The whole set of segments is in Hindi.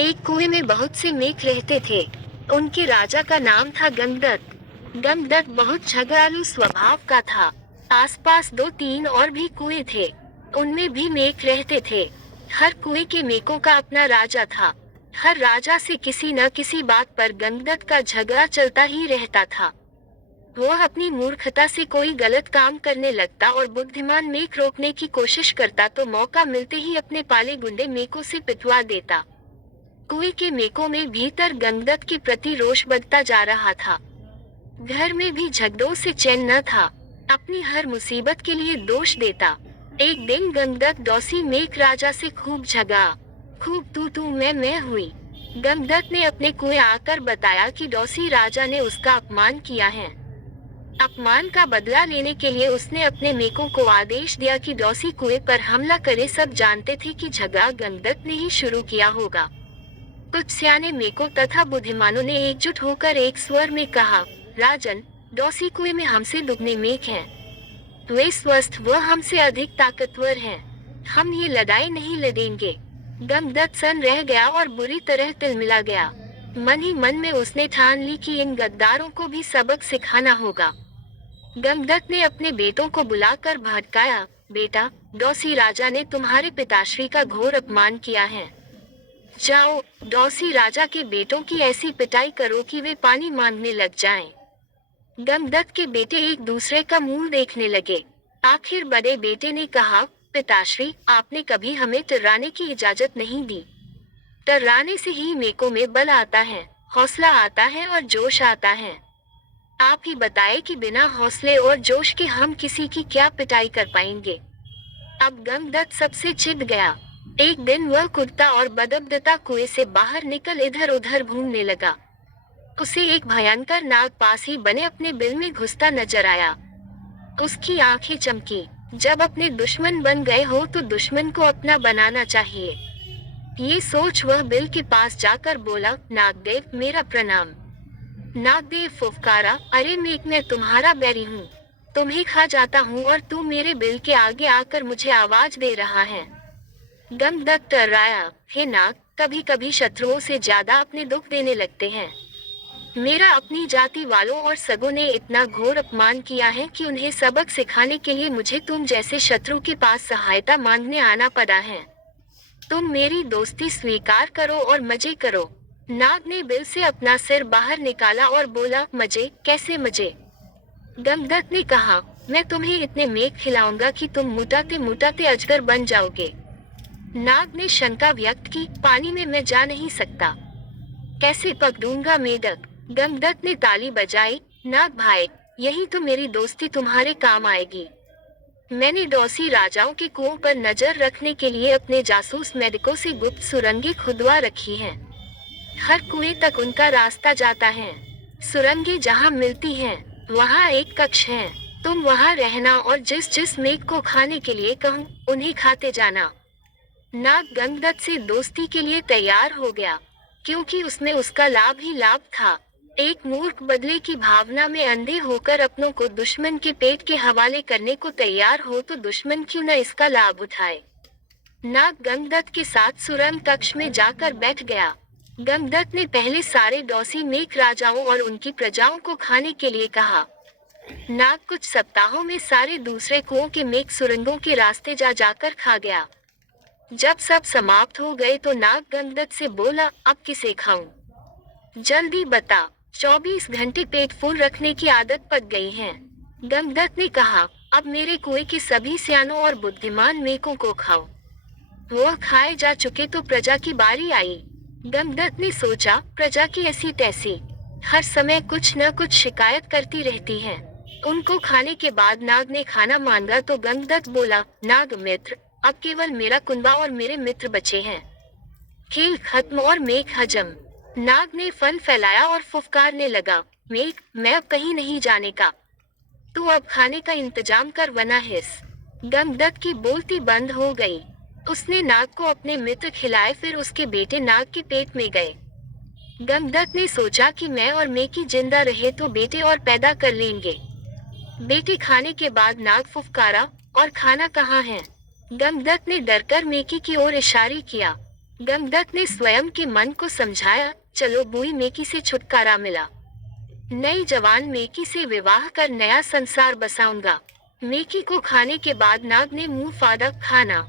एक कुएं में बहुत से मेघ रहते थे। उनके राजा का नाम था गंगदत्त। गंगदत्त बहुत झगड़ालू स्वभाव का था। आसपास दो तीन और भी कुएं थे, उनमें भी मेघ रहते थे। हर कुएं के मेघों का अपना राजा था। हर राजा से किसी न किसी बात पर गंगदत्त का झगड़ा चलता ही रहता था। वह अपनी मूर्खता से कोई गलत काम करने लगता और बुद्धिमान मेघ रोकने की कोशिश करता तो मौका मिलते ही अपने पाले गुंडे मेघों से पिटवा देता। कुएं के मेघों में भीतर गंगदत्त के प्रति रोष बढ़ता जा रहा था। घर में भी झगड़ों से चैन न था। अपनी हर मुसीबत के लिए दोष देता। एक दिन गंगदत्त डौसी मेघ राजा से खूब झगड़ा। खूब तू मैं हुई। गंगदत्त ने अपने कुएं आकर बताया कि डौसी राजा ने उसका अपमान किया है। अपमान का बदला लेने के लिए उसने अपने मेघों को आदेश दिया कि डौसी कुएं पर हमला करे। सब जानते थे कि झगड़ा गंगदत्त ने ही शुरू किया होगा। कुछ सियाने मेघों तथा बुद्धिमानों ने एकजुट होकर एक स्वर में कहा, राजन, डौसी कुएं में हमसे दुगने मेघ हैं। वे स्वस्थ, वह हमसे अधिक ताकतवर हैं। हम ये लड़ाई नहीं लड़ेंगे। गंगदत्त सन रह गया और बुरी तरह तिलमिला गया। मन ही मन में उसने ठान ली कि इन गद्दारों को भी सबक सिखाना होगा। गंगदत्त ने अपने बेटों को बुलाकर भड़काया, बेटा, डौसी राजा ने तुम्हारे पिताश्री का घोर अपमान किया है। जाओ, डौसी राजा के बेटों की ऐसी पिटाई करो कि वे पानी मांगने लग जाएं। गंगदत्त के बेटे एक दूसरे का मुंह देखने लगे। आखिर बड़े बेटे ने कहा, पिताश्री, आपने कभी हमें टर्राने की इजाजत नहीं दी। टर्राने से ही मेको में बल आता है, हौसला आता है और जोश आता है। आप ही बताएं कि बिना हौसले और जोश के हम किसी की क्या पिटाई कर पाएंगे। अब गंगदत्त सबसे चिढ़ गया। एक दिन वह कुत्ता और बदबदता कुएं से बाहर निकल इधर उधर घूमने लगा। उसे एक भयंकर नाग पास ही बने अपने बिल में घुसता नजर आया। उसकी आंखें चमकी। जब अपने दुश्मन बन गए हो तो दुश्मन को अपना बनाना चाहिए। ये सोच वह बिल के पास जाकर बोला, नागदेव, मेरा प्रणाम। नागदेव फुफकारा, अरे मेघ, मैं तुम्हारा बैरी हूँ। तुम्हें खा जाता हूँ और तू मेरे बिल के आगे आकर मुझे आवाज दे रहा है। गंगदत्त टर्राया, हे नाग, कभी कभी शत्रुओं से ज्यादा अपने दुख देने लगते हैं। मेरा अपनी जाति वालों और सगों ने इतना घोर अपमान किया है कि उन्हें सबक सिखाने के लिए मुझे तुम जैसे शत्रु के पास सहायता मांगने आना पड़ा है। तुम मेरी दोस्ती स्वीकार करो और मजे करो। नाग ने बिल से अपना सिर बाहर निकाला और बोला, मजे? कैसे मजे? गंगदत्त ने कहा, मैं तुम्हें इतने मेघ खिलाऊंगा कि तुम मुटाते मुटाते अजगर बन जाओगे। नाग ने शंका व्यक्त की, पानी में मैं जा नहीं सकता। कैसे पकड़ूंगा मेढक? गंगदत्त ने ताली बजाई, नाग भाई, यही तो मेरी दोस्ती तुम्हारे काम आएगी। मैंने डौसी राजाओं के कुओं पर नजर रखने के लिए अपने जासूस मेढकों से गुप्त सुरंगें खुदवा रखी हैं। हर कुएं तक उनका रास्ता जाता है। सुरंगें जहां मिलती हैं, वहां एक कक्ष है। तुम वहां रहना और जिस जिस मेघ को खाने के लिए कहूं, उन्हें खाते जाना। नाग गंगदत्त से दोस्ती के लिए तैयार हो गया, क्योंकि उसमें उसका लाभ ही लाभ था। एक मूर्ख बदले की भावना में अंधे होकर अपनों को दुश्मन के पेट के हवाले करने को तैयार हो तो दुश्मन क्यों न इसका लाभ उठाए। नाग गंगदत्त के साथ सुरंग कक्ष में जाकर बैठ गया। गंगदत्त ने पहले सारे डौसी मेघ राजाओं और उनकी प्रजाओं को खाने के लिए कहा। नाग कुछ सप्ताहों में सारे दूसरे कुओं के मेघ सुरंगों के रास्ते जा जाकर खा गया। जब सब समाप्त हो गए तो नाग गंगदत्त से बोला, अब किसे खाऊं? जल्दी बता। 24 घंटे पेट फुल रखने की आदत पड़ गई है। गंगदत्त ने कहा, अब मेरे कुएं के सभी सियानों और बुद्धिमान मेघों को खाओ। वह खाए जा चुके तो प्रजा की बारी आई। गंगदत्त ने सोचा, प्रजा की ऐसी तैसी हर समय कुछ न कुछ शिकायत करती रहती है। उनको खाने के बाद नाग ने खाना मांगा तो गंगदत्त बोला, नाग मित्र, अब केवल मेरा कुनबा और मेरे मित्र बचे हैं। खेल खत्म और मेघ हजम। नाग ने फन फैलाया और फुफकारने लगा, मेघ, मैं अब कहीं नहीं जाने का। तू अब खाने का इंतजाम कर वरना हिस। गंगदत्त की बोलती बंद हो गई। उसने नाग को अपने मित्र खिलाए, फिर उसके बेटे नाग के पेट में गए। गंगदत्त ने सोचा कि मैं और मेकी जिंदा रहे तो बेटे और पैदा कर लेंगे। बेटे खाने के बाद नाग फुफकारा, और खाना कहाँ है? गंगदत्त ने डरकर मेकी की ओर इशारे किया। गमदत्त ने स्वयं के मन को समझाया, चलो बुई मेकी से छुटकारा मिला। नई जवान मेकी से विवाह कर नया संसार बसाऊंगा। मेकी को खाने के बाद नाग ने मुंह फाड़ा खाना।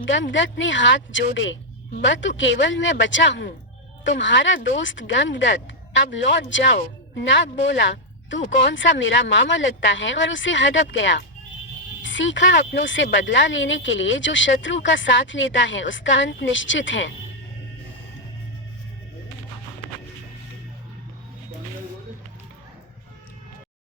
गमदत्त ने हाथ जोड़े, ब तो केवल मैं बचा हूँ, तुम्हारा दोस्त गमदत्त, अब लौट जाओ। नाग बोला, तू कौन सा मेरा मामा लगता है, और उसे हड़प गया। सीखा, अपनों से बदला लेने के लिए जो शत्रु का साथ लेता है उसका अंत निश्चित है।